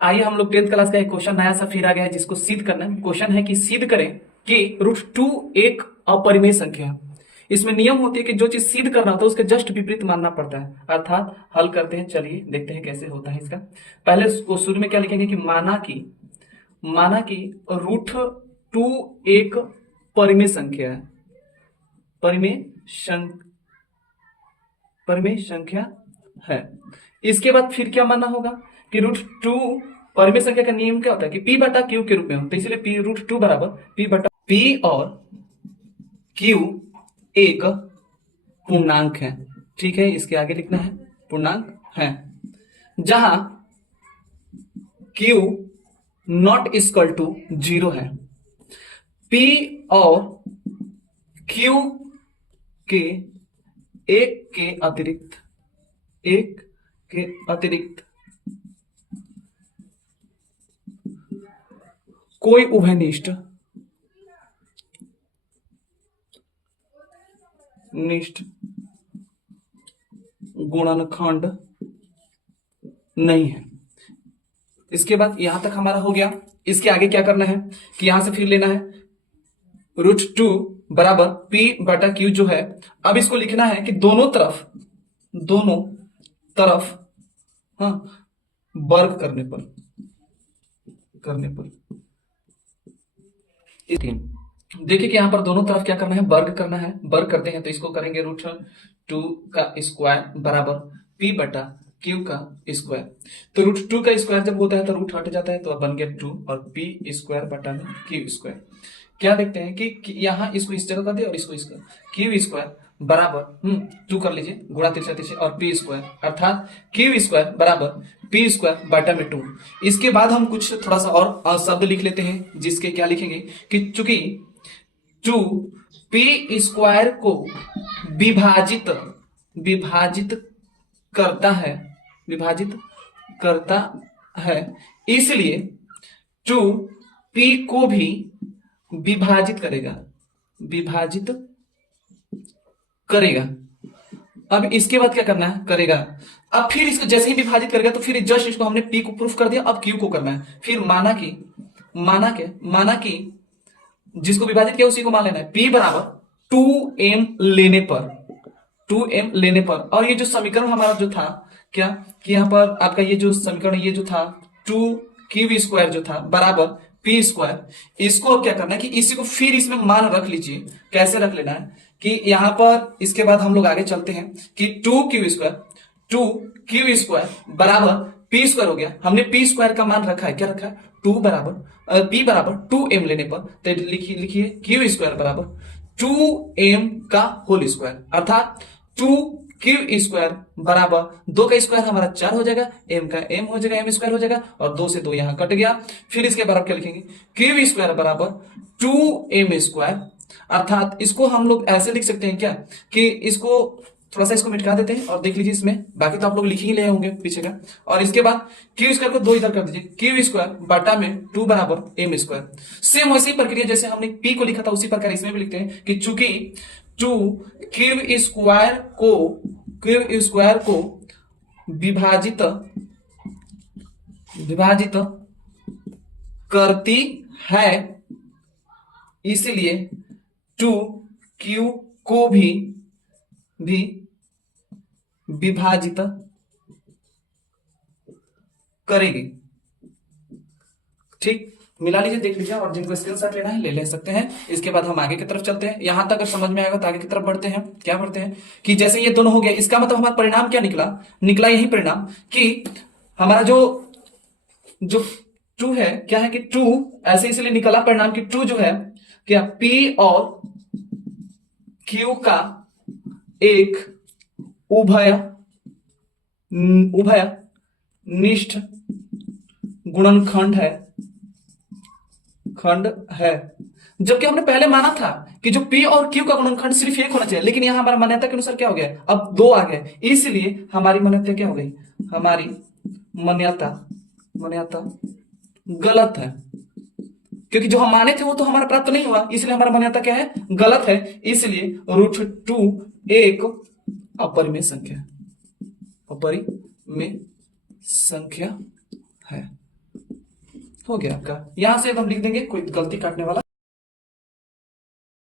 आइए हम लोग 10th क्लास का एक क्वेश्चन नया सा फिर आ गया है जिसको सिद्ध करना है। क्वेश्चन है कि सिद्ध करें कि √2 एक अपरिमेय संख्या है। इसमें नियम होती है कि जो चीज सिद्ध करना होता है उसके जस्ट विपरीत मानना पड़ता है, अर्थात हल करते हैं। चलिए देखते हैं कैसे होता है इसका। पहले उसको शुरू में क्या लिखेंगे कि माना कि √2 एक परिमेय संख्या है। परिमेय संख्या है। इसके बाद फिर क्या मानना होगा कि √2 परिमेय संख्या का नियम क्या होता है कि P बटा Q के रूप में हो, तो इसलिए √2 बराबर P बटा P और Q एक पूर्णांक है। ठीक है, इसके आगे लिखना है पूर्णांक है, जहां Q नॉट इक्वल टू 0 है। P और Q के एक के अतिरिक्त कोई उभयनिष्ठ गुणनखंड नहीं है। इसके बाद यहां तक हमारा हो गया। इसके आगे क्या करना है कि यहां से फिर लेना है √2 बराबर P बटा Q जो है। अब इसको लिखना है कि दोनों तरफ हाँ वर्ग करने पर देखिए कि यहां पर दोनों तरफ क्या करना है, वर्ग करना है। वर्ग करते हैं तो इसको करेंगे √2 का स्क्वायर बराबर P बटा Q का स्क्वायर। तो √2 का स्क्वायर जब होता है तो रूट हट जाता है, तो अब बन गया 2 और P स्क्वायर बटा में Q स्क्वायर। क्या देखते हैं कि यहां इसको इस जगह कर दिया और इसको Q स्क्वायर बराबर 2 कर लीजिए, गुणा तिरछा और P स्क्वायर, अर्थात Q स्क्वायर बराबर P स्क्वायर बटा में 2। इसके बाद हम कुछ थोड़ा सा और शब्द लिख लेते हैं, जिसके क्या लिखेंगे कि चूंकि 2P स्क्वायर को विभाजित करता है, इसलिए 2P को भी विभाजित करेगा। अब इसके बाद क्या करना है, करेगा। अब फिर इसको जैसे ही विभाजित करेगा तो फिर जस्ट इसको हमने P को प्रूफ कर दिया, अब Q को करना है। फिर माना कि जिसको विभाजित किया उसी को मान लेना है। P बराबर 2m लेने पर और ये जो समीकरण हमारा जो था क्या कि यहाँ पर आपका ये जो समीकरण ये जो था 2Q स्क्वायर जो था बराबर P स्क्वायर, इसको अब क्या करना है कि इसी को फिर इसमें मान रख लीजिए। कैसे रख लेना है कि यहां पर इसके बाद हम लोग आगे चलते हैं कि 2Q स्क्वायर बराबर P स्क्वायर हो गया। हमने P स्क्वायर का मान रखा है, क्या रखा है, P बराबर 2m लेने पर, तो लिखिए Q स्क्वायर बराबर 2m का होल स्क्वायर, अर्थात 2Q स्क्वायर बराबर 2 का स्क्वायर हमारा 4 हो जाएगा, m का m हो जाएगा, m स्क्वायर हो जाएगा और 2 से 2 यहां कट गया। फिर इसके बराबर क्या लिखेंगे, Q स्क्वायर बराबर 2m स्क्वायर, अर्थात इसको हम लोग ऐसे लिख सकते हैं क्या कि इसको थोड़ा सा इसको मिटा देते हैं और देख लीजिए इसमें, बाकी तो आप लोग लिख ही ले होंगे पीछे का। और इसके बाद Q स्क्वायर को 2 इधर कर दीजिए, Q स्क्वायर बटा में 2 बराबर m स्क्वायर। सेम वैसी प्रक्रिया जैसे हमने P को लिखा था उसी प्रकार इसमें भी लिखते हैं कि चूंकि 2Q स्क्वायर को विभाजित करती है, इसलिए 2Q को भी विभाजित करेगी। ठीक, मिला लीजिए, देख लीजिए, और जिनको स्क्रीनशॉट लेना है ले सकते हैं। इसके बाद हम आगे की तरफ चलते हैं। यहां तक अगर समझ में आएगा तो आगे की तरफ बढ़ते हैं। क्या बढ़ते हैं कि जैसे ये दोनों हो गया, इसका मतलब हमारा परिणाम क्या निकला यही परिणाम कि हमारा जो 2 है, क्या है कि 2 ऐसे इसलिए निकला परिणाम कि 2 जो है क्या P और Q का एक उभयनिष्ठ गुणनखंड है। जबकि हमने पहले माना था कि जो P और Q का गुणनखंड सिर्फ एक होना चाहिए, लेकिन यहां हमारा मान्यता के अनुसार क्या हो गया, अब 2 आ गए, इसलिए हमारी मान्यता क्या हो गई, हमारी मान्यता गलत है, क्योंकि जो हम माने थे वो तो हमारा प्राप्त नहीं हुआ, इसलिए हमारा मान्यता क्या है, गलत है। इसलिए √2 एक अपरिमेय संख्या है। हो गया आपका। यहां से अब हम लिख देंगे, कोई गलती काटने वाला